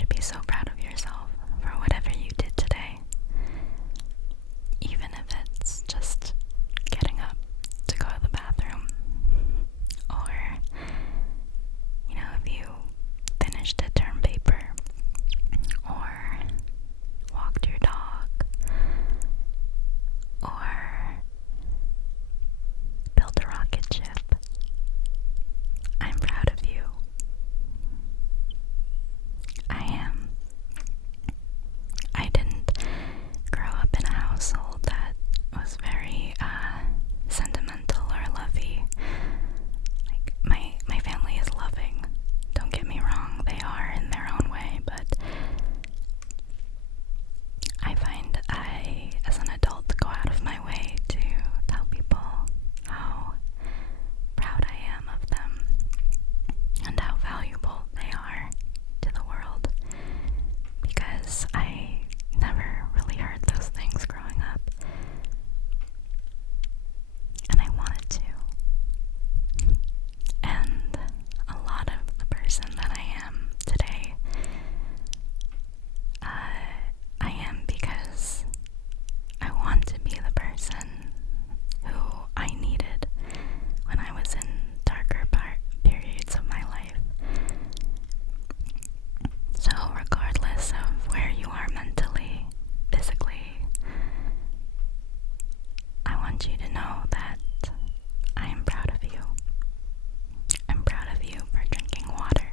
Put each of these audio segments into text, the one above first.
should be so proud of yourself for whatever you did today. Even if it's just getting up to go to the bathroom, or, if you finished a term paper, or walked your dog, or built a rocket ship. I'm proud of you. I am. I didn't grow up in a household that was very sentimental or lovey. Like, my family is loving. Don't get me wrong, they are in their own way, but I find as an adult, go out of my way to tell people how proud I am of them and how valuable they are to the world, because I never really heard those things growing up, and I wanted to. And a lot of the person that I am today, I am because I want to be the person who I needed when I was in darker periods of my life. So regardless of where you are mentally, physically, I want you to know that I am proud of you. I'm proud of you for drinking water.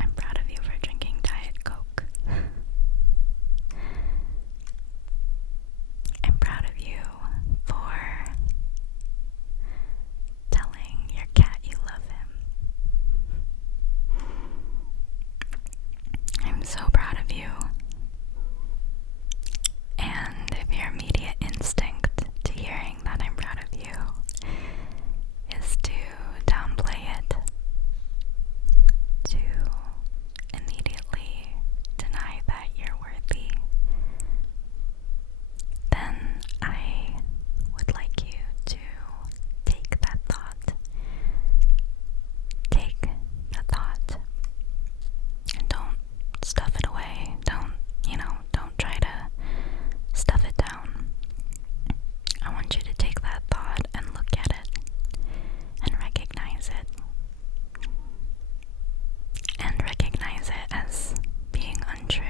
I'm proud of you for drinking Diet Coke. I'm proud of you for telling your cat you love him. I'm so proud of you. And if your immediate instinct to hearing that I'm proud of you is to downplay it, to immediately deny that you're worthy, then I would like you to take that thought. Take the thought and don't stuff it away. Don't try to stuff it down. I want you to take that thought and look at it and recognize it. And recognize it as being untrue.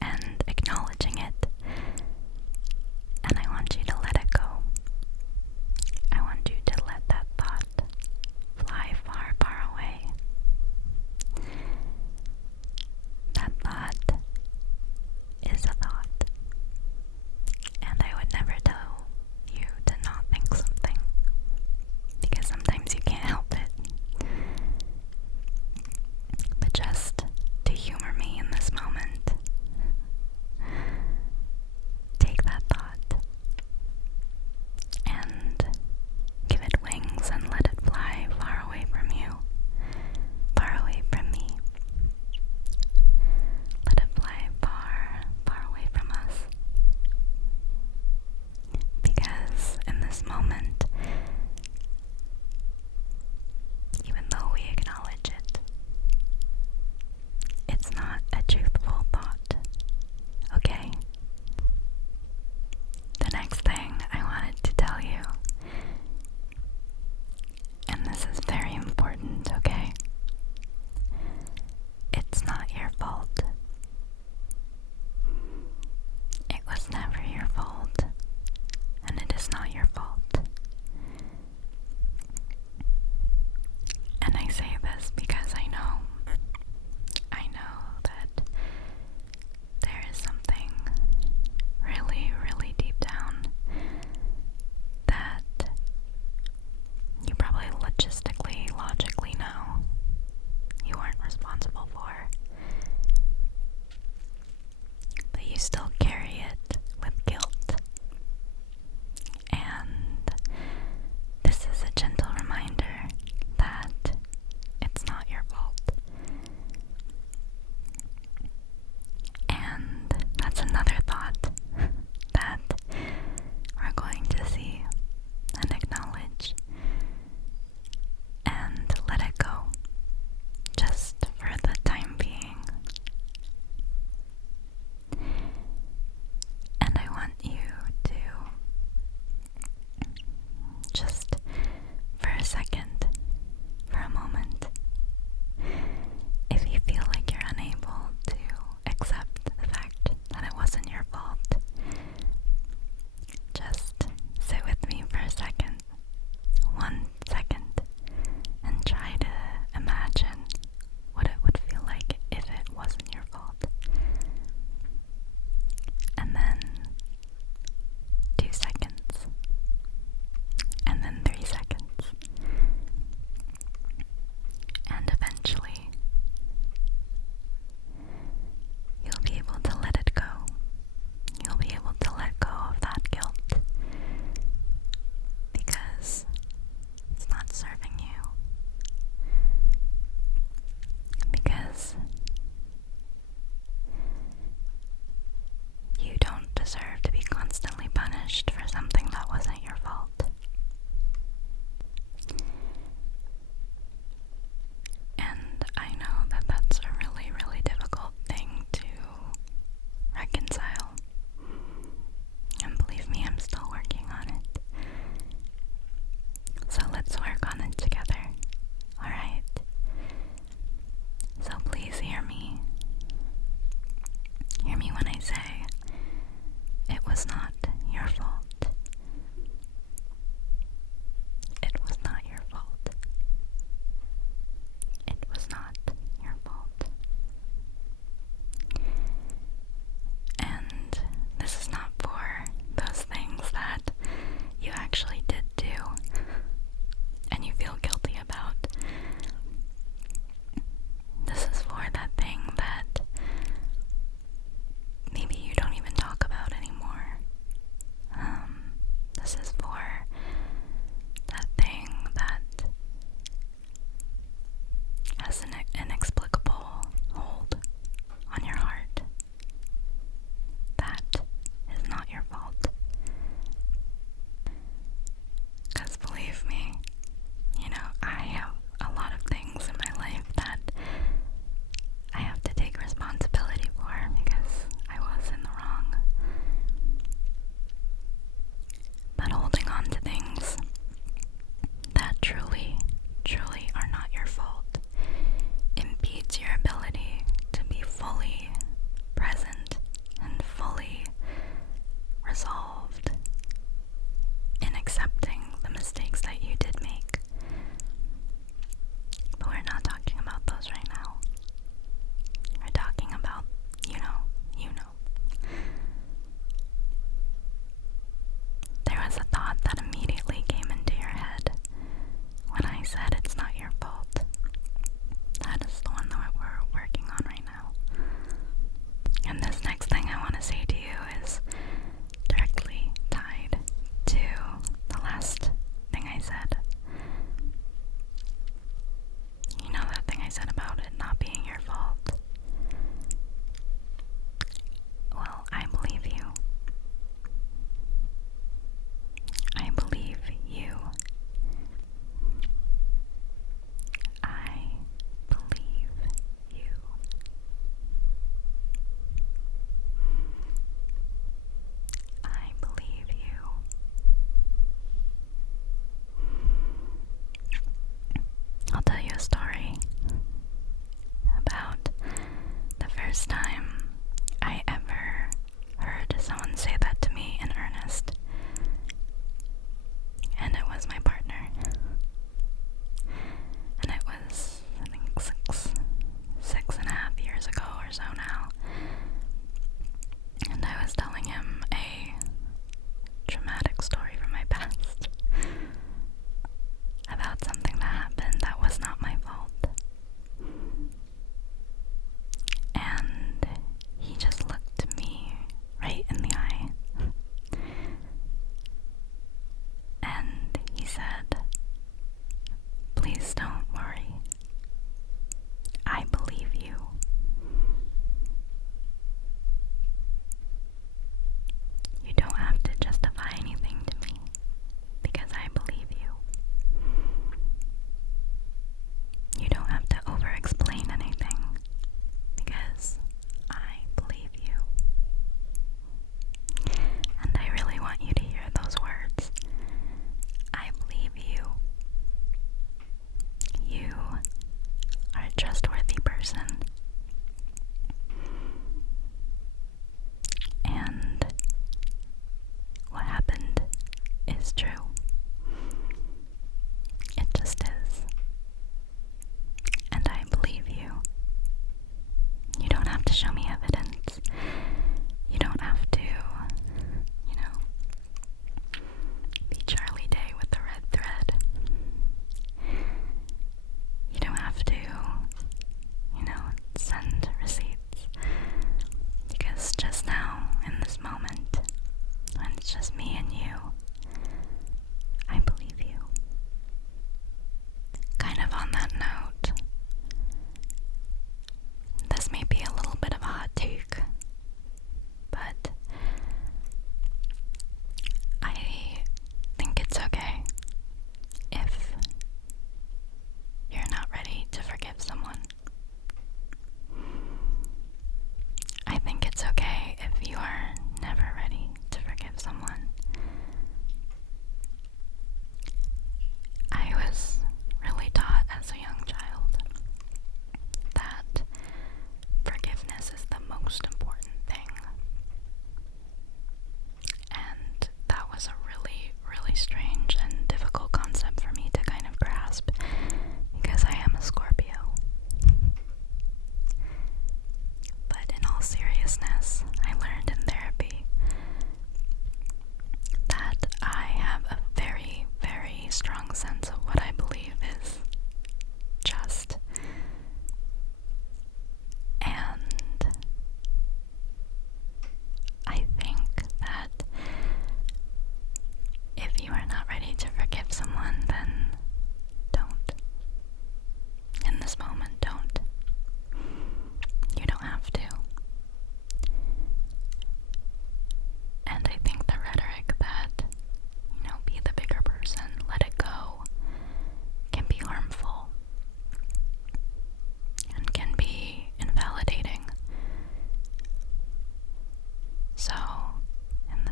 And acknowledging it. And I want you to let it go. I want you to let that thought fly far, far away. That thought is a thought. And I would never tell you to not think something, because sometimes you can't help it. But just to humor me in this moment, take that thought and give it wings and let it fly far away from you, far away from me. Let it fly far, far away from us. Because in this moment, even though we acknowledge it, it's not a truthful thought, okay? The next thing I wanted to tell you, and this is very important, okay? It's not your fault. It was never your fault, and it is not your fault. And I say this because I know that there is something really, really deep down that you probably logically know you weren't responsible for. But you still carry it with guilt. And this is a gentle reminder that it's not your fault. And that's another thought that we're going to see and acknowledge and let it go. Just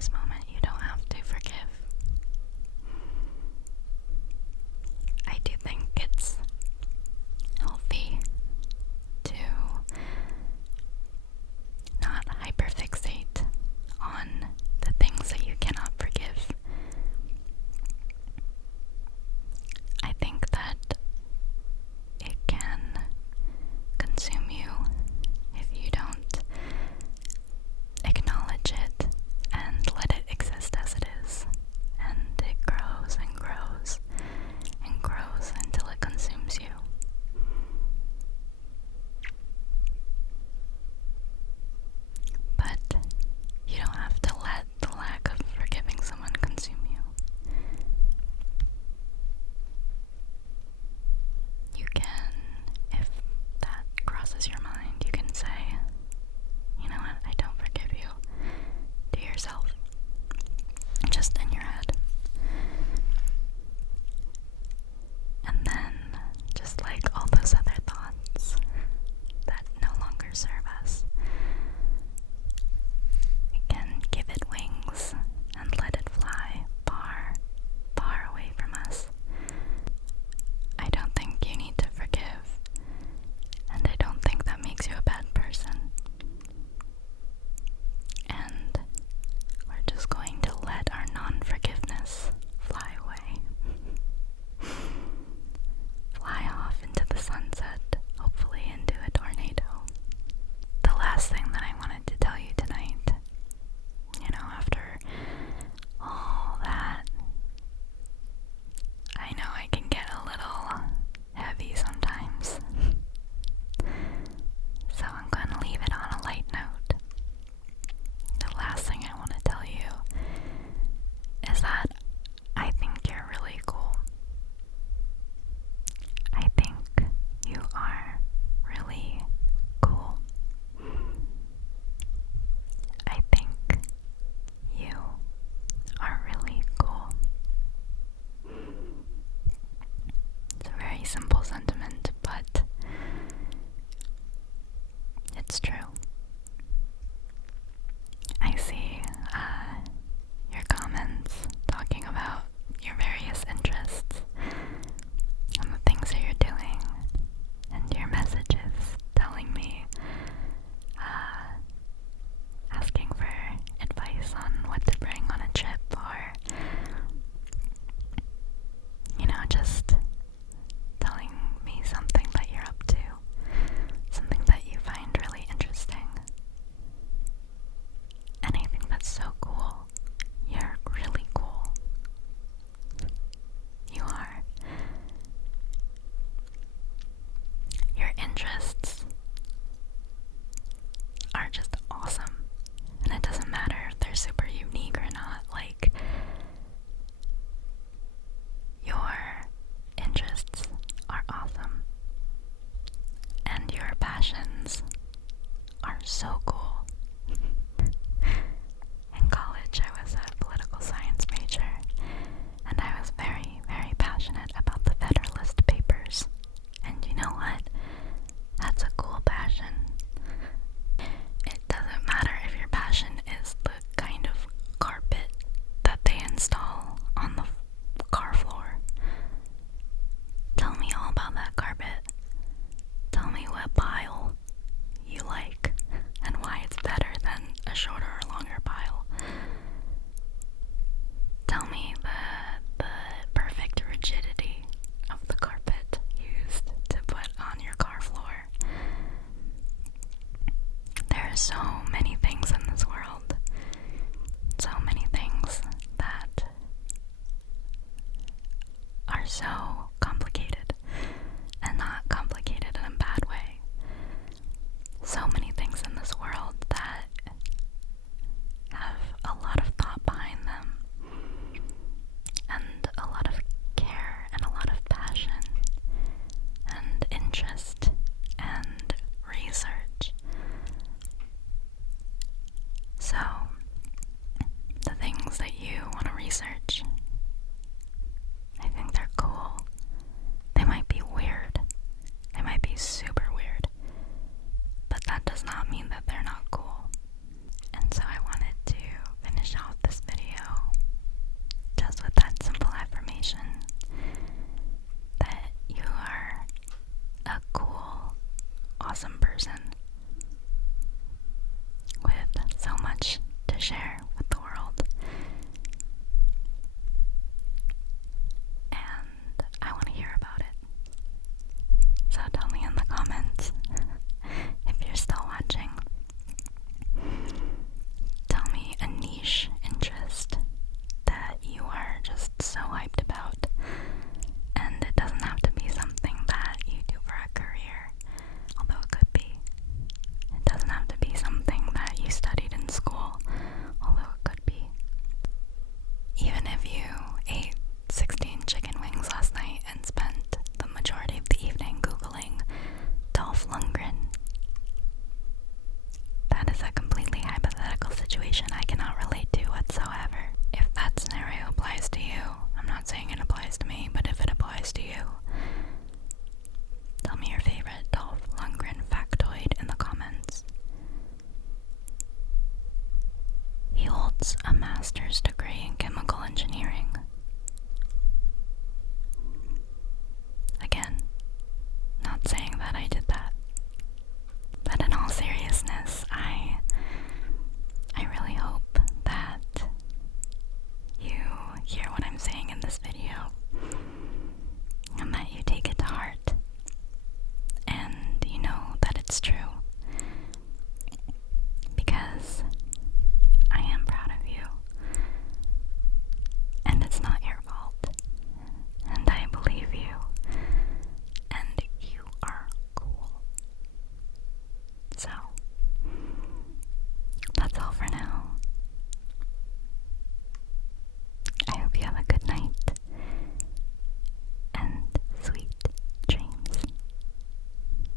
this moment, you don't have to forgive. I do think it's healthy to not hyperfixate on the things that you cannot forgive. I think that it can consume you if you don't acknowledge it and let it to share with the world. And I want to hear about it. So tell me in the comments if you're still watching. Tell me a niche interest that you are just so hyped about. And it doesn't have to be something that you do for a career, although it could be. It doesn't have to be something that you studied in school, although it could be. Even if you ate 16 chicken wings last night and spent the majority of the evening Googling Dolph Lundgren, that is a completely hypothetical situation I cannot relate to whatsoever. If that scenario applies to you, I'm not saying it applies to me, but if it applies to you, tell me your favorite Dolph Lundgren factoid in the comments. He holds a master's degree in chemical engineering,